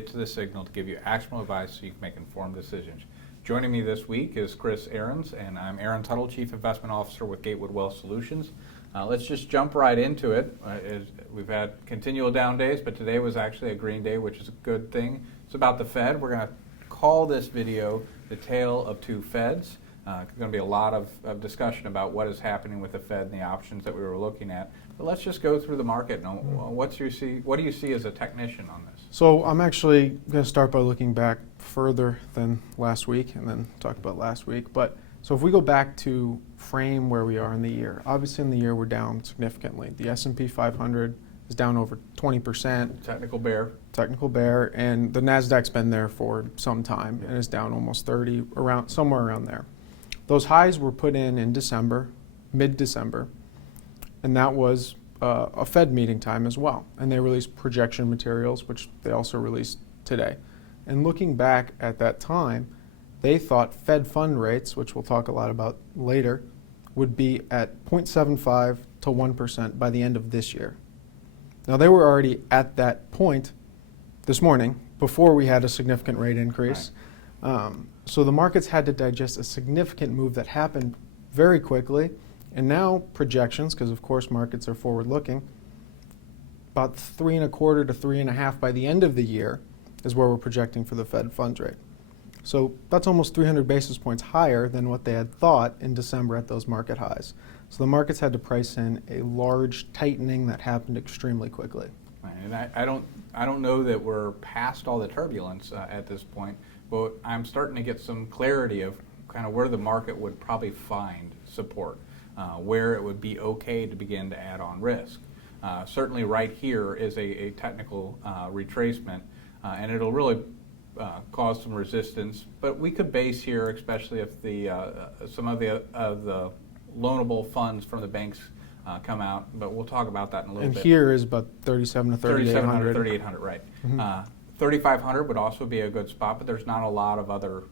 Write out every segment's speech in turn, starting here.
get to the signal to give you actionable advice so you can make informed decisions. Joining me this week is Chris Ahrens, and I'm Aaron Tuttle, Chief Investment Officer with Gatewood Wealth Solutions. Let's just jump right into it. We've had continual down days, but today was actually a green day, which is a good thing. It's about the Fed. We're going to call this video The Tale of Two Feds. There's going to be a lot of discussion about what is happening with the Fed and the options that we were looking at. But let's just go through the market. Now, what do you see as a technician on this? So I'm actually going to start by looking back further than last week and then talk about last week. So if we go back to frame where we are in the year, obviously in the year we're down significantly. The S&P 500 is down over 20%. Technical bear, and the Nasdaq's been there for some time and is down almost 30, somewhere around there. Those highs were put in December, mid-December, and that was a Fed meeting time as well. And they released projection materials, which they also released today. And looking back at that time, they thought Fed fund rates, which we'll talk a lot about later, would be at 0.75 to 1% by the end of this year. Now, they were already at that point this morning before we had a significant rate increase. Right. So the markets had to digest a significant move that happened very quickly. And now projections, because of course markets are forward-looking, about 3.25 to 3.5 by the end of the year is where we're projecting for the Fed funds rate. So that's almost 300 basis points higher than what they had thought in December at those market highs. So the markets had to price in a large tightening that happened extremely quickly. Right. And I don't know that we're past all the turbulence at this point, but I'm starting to get some clarity of kind of where the market would probably find support, where it would be okay to begin to add on risk. Certainly right here is a technical retracement, and it'll really cause some resistance, but we could base here, especially if some of the loanable funds from the banks come out, but we'll talk about that in a little bit. And here is about 3,700 to 3,800. 3,800, right. Mm-hmm. 3,500 would also be a good spot, but there's not a lot of other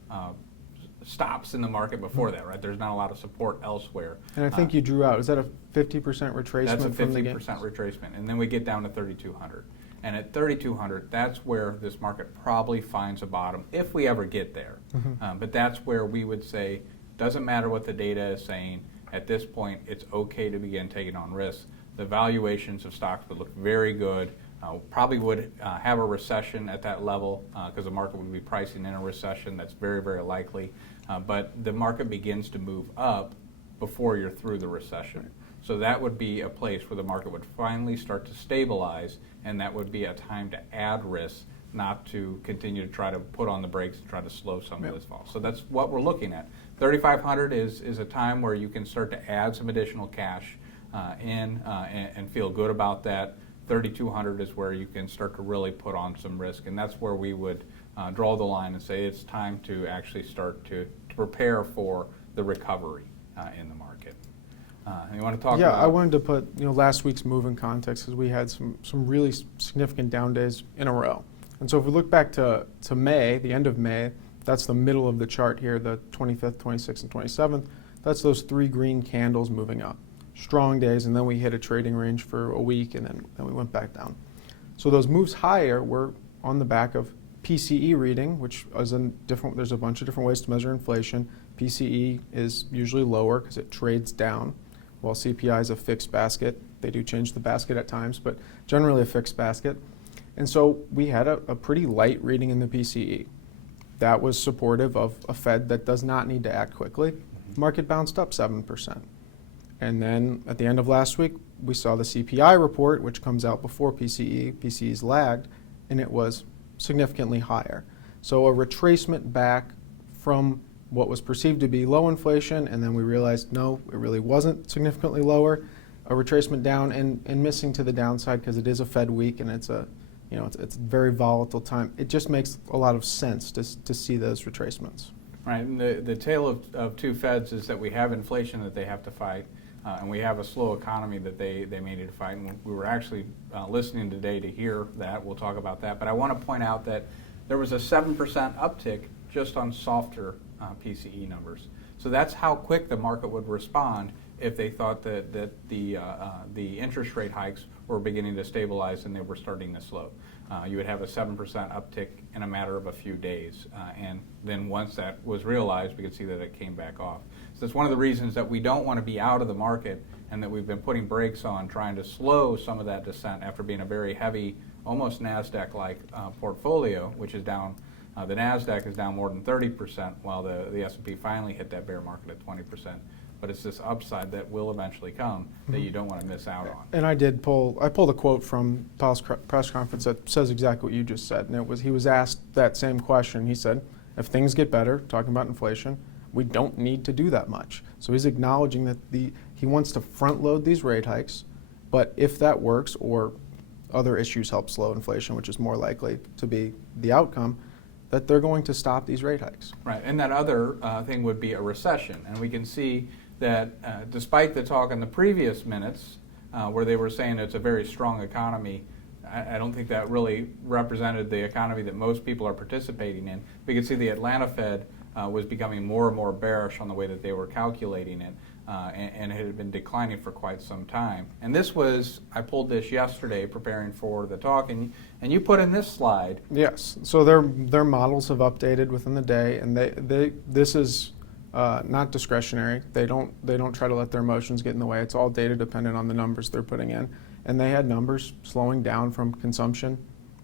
stops in the market before that, right? There's not a lot of support elsewhere. And I think you drew out, is that a 50% retracement? That's a from the 50% retracement, and then we get down to 3,200. And at 3,200, that's where this market probably finds a bottom, if we ever get there. Mm-hmm. But that's where we would say, doesn't matter what the data is saying, at this point, it's okay to begin taking on risks. The valuations of stocks would look very good, probably would have a recession at that level because the market would be pricing in a recession. That's very, very likely. But the market begins to move up before you're through the recession. Right. So that would be a place where the market would finally start to stabilize, and that would be a time to add risk, not to continue to try to put on the brakes and try to slow some of this fall. So that's what we're looking at. 3,500 is a time where you can start to add some additional cash and feel good about that. 3,200 is where you can start to really put on some risk, and that's where we would draw the line and say it's time to actually start to prepare for the recovery in the market. You want to talk about? Yeah, I wanted to put last week's move in context because we had some really significant down days in a row. And so if we look back to May, the end of May, that's the middle of the chart here, the 25th, 26th, and 27th. That's those three green candles moving up. Strong days, and then we hit a trading range for a week, and then we went back down. So those moves higher were on the back of PCE reading, which is there's a bunch of different ways to measure inflation. PCE is usually lower because it trades down, while CPI is a fixed basket. They do change the basket at times, but generally a fixed basket. And so we had a pretty light reading in the PCE. That was supportive of a Fed that does not need to act quickly. Market bounced up 7%. And then at the end of last week, we saw the CPI report, which comes out before PCE. PCE's lagged, and it was significantly higher. So a retracement back from what was perceived to be low inflation, and then we realized, no, it really wasn't significantly lower. A retracement down and missing to the downside because it is a Fed week and it's a very volatile time. It just makes a lot of sense to see those retracements. Right, and the tale of two Feds is that we have inflation that they have to fight, and we have a slow economy that they may need to fight. And we were actually listening today to hear that. We'll talk about that. But I want to point out that there was a 7% uptick just on softer PCE numbers. So that's how quick the market would respond if they thought that the interest rate hikes were beginning to stabilize and they were starting to slow. You would have a 7% uptick in a matter of a few days. And then once that was realized, we could see that it came back off. So that's one of the reasons that we don't want to be out of the market and that we've been putting brakes on trying to slow some of that descent after being a very heavy, almost NASDAQ-like portfolio, which is down. The NASDAQ is down more than 30%, while the S&P finally hit that bear market at 20%. But it's this upside that will eventually come that you don't want to miss out on. And I pulled a quote from Powell's press conference that says exactly what you just said. And he was asked that same question. He said, if things get better, talking about inflation, we don't need to do that much. So he's acknowledging that he wants to front load these rate hikes, but if that works or other issues help slow inflation, which is more likely to be the outcome, that they're going to stop these rate hikes. Right, and that other thing would be a recession. And we can see that despite the talk in the previous minutes where they were saying it's a very strong economy, I don't think that really represented the economy that most people are participating in. We can see the Atlanta Fed was becoming more and more bearish on the way that they were calculating it, and it had been declining for quite some time. And this was, I pulled this yesterday preparing for the talk, and you put in this slide. Yes, so their models have updated within the day, and this is not discretionary. They don't try to let their emotions get in the way. It's all data dependent on the numbers they're putting in. And they had numbers slowing down from consumption,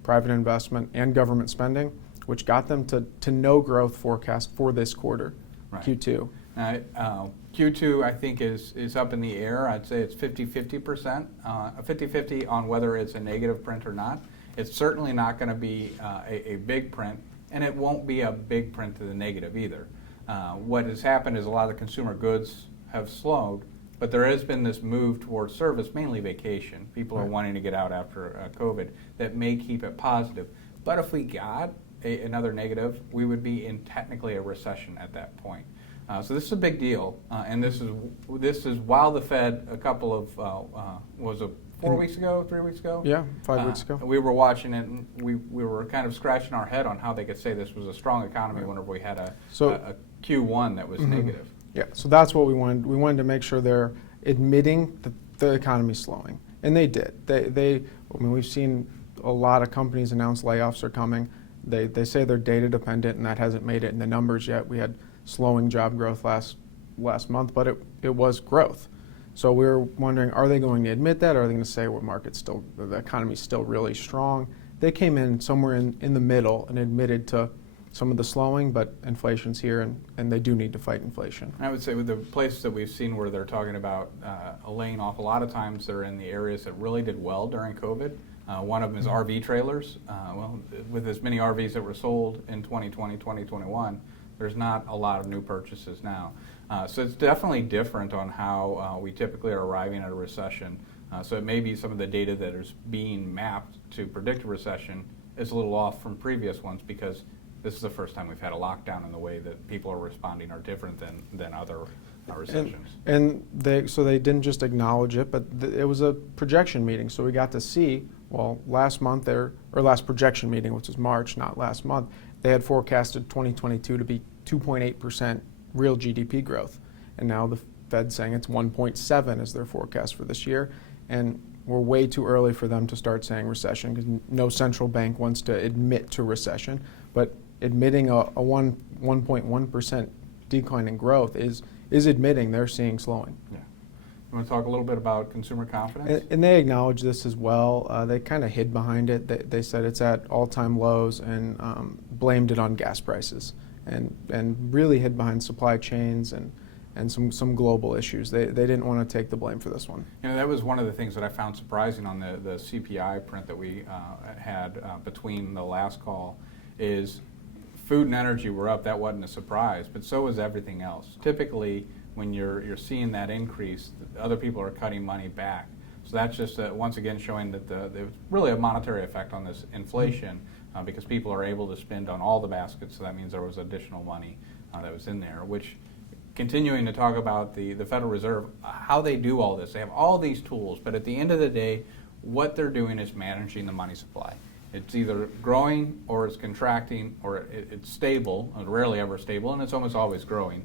private investment, and government spending, which got them to no growth forecast for this quarter, right. Q2. Q2, I think, is up in the air. I'd say it's 50-50%, 50-50 on whether it's a negative print or not. It's certainly not going to be a big print, and it won't be a big print to the negative either. What has happened is a lot of the consumer goods have slowed, but there has been this move towards service, mainly vacation. People are wanting to get out after COVID. That may keep it positive. But if we got another negative, we would be in technically a recession at that point. So this is a big deal, and this is while the Fed a couple of was it 4 weeks ago, 3 weeks ago? Yeah, 5 weeks ago. We were watching it, and we were kind of scratching our head on how they could say this was a strong economy whenever we had a Q1 that was negative. Yeah, so that's what we wanted. We wanted to make sure they're admitting that the economy's slowing, and they did. I mean, we've seen a lot of companies announce layoffs are coming. They say they're data dependent, and that hasn't made it in the numbers yet. We had slowing job growth last month, but it was growth. So we were wondering, are they going to admit that, or are they going to say the economy's still really strong? They came in somewhere in the middle and admitted to some of the slowing, but inflation's here, and they do need to fight inflation. I would say with the places that we've seen where they're talking about laying off, a lot of times they're in the areas that really did well during COVID. One of them is RV trailers. Well, with as many RVs that were sold in 2020, 2021, there's not a lot of new purchases now. So it's definitely different on how we typically are arriving at a recession. So it may be some of the data that is being mapped to predict a recession is a little off from previous ones because this is the first time we've had a lockdown, and the way that people are responding are different than other recessions. And they didn't just acknowledge it, but it was a projection meeting, so we got to see, well, last projection meeting, which was March, not last month, they had forecasted 2022 to be 2.8% real GDP growth. And now the Fed's saying it's 1.7 is their forecast for this year. And we're way too early for them to start saying recession because no central bank wants to admit to recession. But admitting a 1.1% decline in growth is admitting they're seeing slowing. Yeah. You want to talk a little bit about consumer confidence? And they acknowledge this as well. They kind of hid behind it. They said it's at all-time lows and blamed it on gas prices and really hid behind supply chains and some global issues. They didn't want to take the blame for this one. You know, that was one of the things that I found surprising on the CPI print that we had between the last call is food and energy were up. That wasn't a surprise, but so was everything else. Typically, when you're seeing that increase, other people are cutting money back. So that's just once again showing that there's really a monetary effect on this inflation because people are able to spend on all the baskets. So that means there was additional money that was in there, which continuing to talk about the Federal Reserve, how they do all this. They have all these tools, but at the end of the day, what they're doing is managing the money supply. It's either growing or it's contracting or it's stable, rarely ever stable, and it's almost always growing.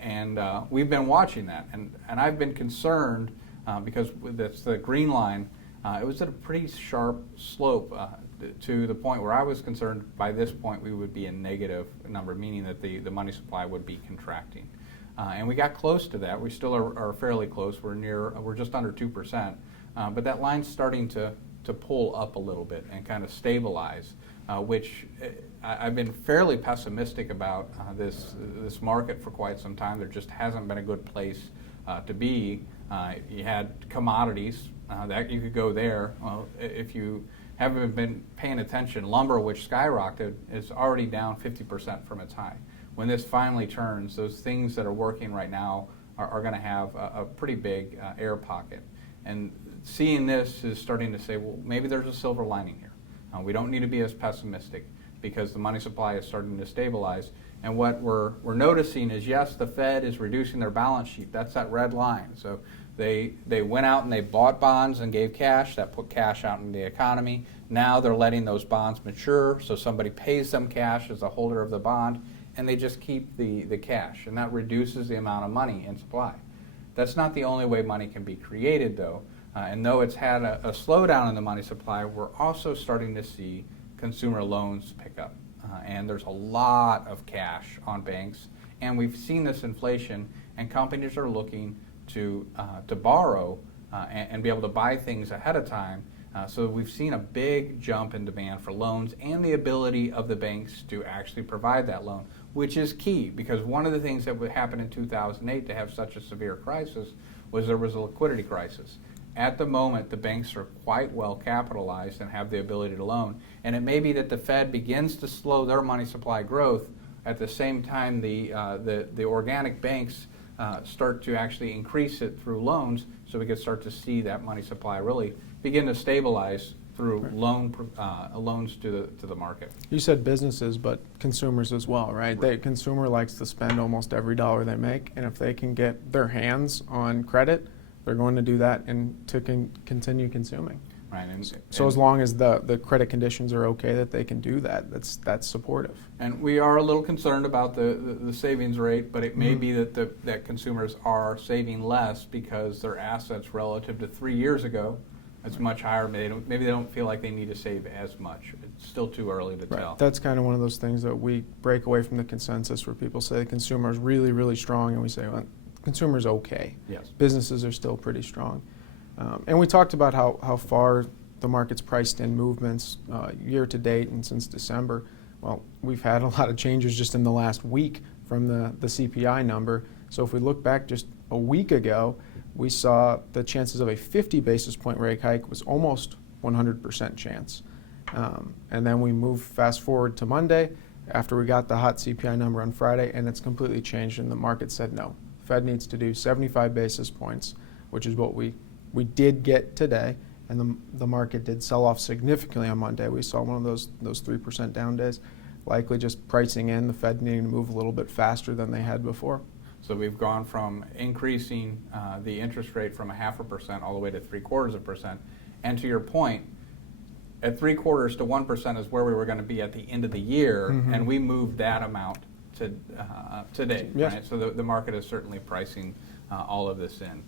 And we've been watching that, and I've been concerned because that's the green line. It was at a pretty sharp slope to the point where I was concerned by this point we would be a negative number, meaning that the money supply would be contracting. And we got close to that. We still are fairly close. We're just under 2%. But that line's starting to pull up a little bit and kind of stabilize, which I've been fairly pessimistic about this market for quite some time. There just hasn't been a good place to be. You had commodities that you could go there. Well, if you haven't been paying attention, lumber, which skyrocketed, is already down 50% from its high. When this finally turns, those things that are working right now are going to have a pretty big air pocket. And seeing this is starting to say, well, maybe there's a silver lining here. We don't need to be as pessimistic because the money supply is starting to stabilize. And what we're noticing is, yes, the Fed is reducing their balance sheet. That's that red line. So they went out and they bought bonds and gave cash. That put cash out in the economy. Now they're letting those bonds mature, so somebody pays them cash as a holder of the bond, and they just keep the cash. And that reduces the amount of money in supply. That's not the only way money can be created, though. And though it's had a slowdown in the money supply, we're also starting to see consumer loans pick up. And there's a lot of cash on banks. And we've seen this inflation, and companies are looking to borrow and be able to buy things ahead of time. So we've seen a big jump in demand for loans and the ability of the banks to actually provide that loan, which is key, because one of the things that would happen in 2008 to have such a severe crisis was there was a liquidity crisis. At the moment, the banks are quite well capitalized and have the ability to loan. And it may be that the Fed begins to slow their money supply growth at the same time the organic banks start to actually increase it through loans, so we can start to see that money supply really begin to stabilize through loans to the market. You said businesses, but consumers as well, right? The consumer likes to spend almost every dollar they make, and if they can get their hands on credit, they're going to do that and to continue consuming. Right. So as long as the credit conditions are okay, that they can do that, that's supportive. And we are a little concerned about the savings rate, but it may be that consumers are saving less because their assets relative to 3 years ago, it's much higher. Maybe they don't feel like they need to save as much. It's still too early to tell. That's kind of one of those things that we break away from the consensus where people say the consumer is really, really strong, and we say, well, consumer's okay. Yes. Businesses are still pretty strong. And we talked about how far the market's priced in movements year to date and since December. Well, we've had a lot of changes just in the last week from the CPI number. So if we look back just a week ago, we saw the chances of a 50 basis point rate hike was almost 100% chance. And then we move fast forward to Monday after we got the hot CPI number on Friday, and it's completely changed, and the market said no. Fed needs to do 75 basis points, which is what we did get today, and the market did sell off significantly on Monday. We saw one of those 3% down days, likely just pricing in the Fed needing to move a little bit faster than they had before. So we've gone from increasing the interest rate from 0.5% all the way to 0.75%. And to your point, at 0.75% to 1% is where we were going to be at the end of the year, and we moved that amount to today. Yes. Right? So the market is certainly pricing all of this in.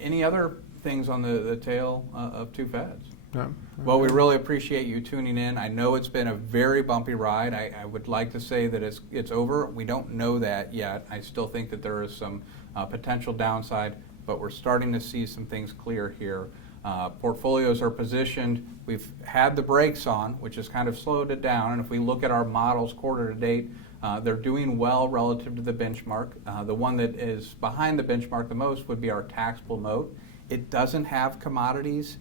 Any other things on the tail of two Feds? No. Well, we really appreciate you tuning in. I know it's been a very bumpy ride. I would like to say that it's over. We don't know that yet. I still think that there is some potential downside, but we're starting to see some things clear here. Portfolios are positioned. We've had the brakes on, which has kind of slowed it down. And if we look at our models quarter to date, they're doing well relative to the benchmark. The one that is behind the benchmark the most would be our taxable moat. It doesn't have commodities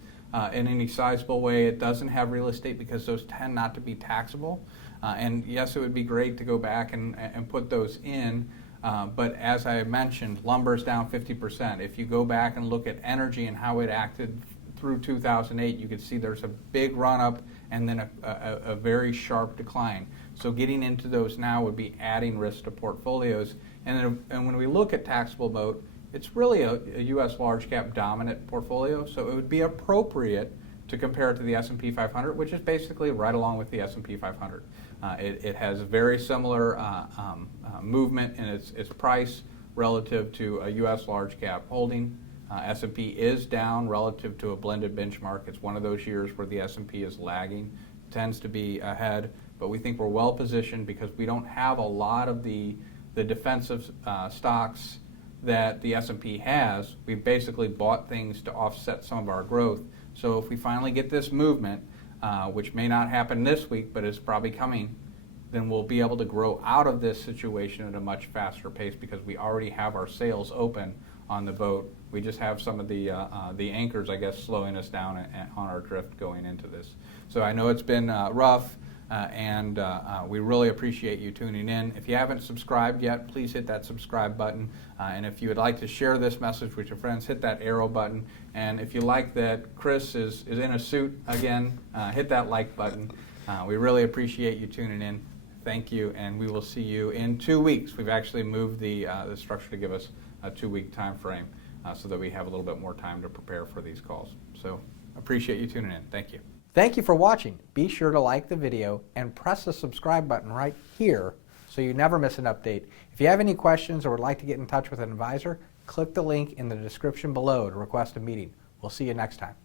in any sizable way. It doesn't have real estate because those tend not to be taxable. And yes, it would be great to go back and put those in. But as I mentioned, lumber is down 50%. If you go back and look at energy and how it acted through 2008, you could see there's a big run up and then a very sharp decline. So getting into those now would be adding risk to portfolios. And when we look at taxable moat, it's really a U.S. large cap dominant portfolio, so it would be appropriate to compare it to the S&P 500, which is basically right along with the S&P 500. It has very similar movement in its price relative to a U.S. large cap holding. S&P is down relative to a blended benchmark. It's one of those years where the S&P is lagging, tends to be ahead, but we think we're well positioned because we don't have a lot of the defensive stocks that the S&P has. We've basically bought things to offset some of our growth. So if we finally get this movement, which may not happen this week, but is probably coming, then we'll be able to grow out of this situation at a much faster pace because we already have our sails open on the boat. We just have some of the anchors, I guess, slowing us down on our drift going into this. So I know it's been rough, and we really appreciate you tuning in. If you haven't subscribed yet, please hit that subscribe button. And if you would like to share this message with your friends, hit that arrow button. And if you like that Chris is in a suit again, hit that like button. We really appreciate you tuning in. Thank you, and we will see you in 2 weeks. We've actually moved the structure to give us a 2-week time frame so that we have a little bit more time to prepare for these calls. So appreciate you tuning in. Thank you. Thank you for watching. Be sure to like the video and press the subscribe button right here so you never miss an update. If you have any questions or would like to get in touch with an advisor, click the link in the description below to request a meeting. We'll see you next time.